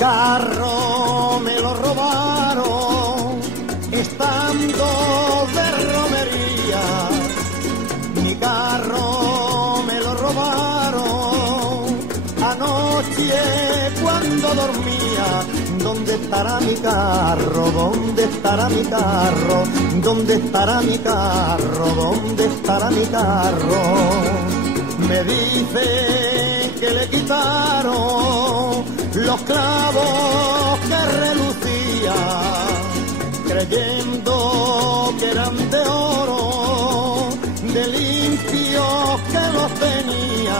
carro me lo robaron estando de romería. Mi carro me lo robaron anoche cuando dormía. ¿Dónde estará mi carro? ¿Dónde estará mi carro? ¿Dónde estará mi carro? ¿Dónde estará mi carro? Me dice que le quitaron los clavos que relucían, creyendo que eran de oro, de limpios que los tenía.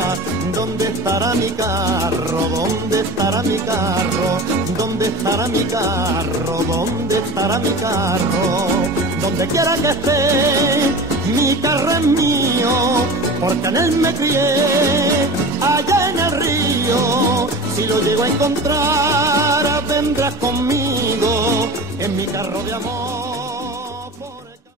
¿Dónde estará mi carro? ¿Dónde estará mi carro? ¿Dónde estará mi carro? ¿Dónde estará mi carro? Donde quiera que esté, mi carro es mío, porque en él me crié, allá en el río. Si lo llego a encontrar, vendrás conmigo en mi carro de amor.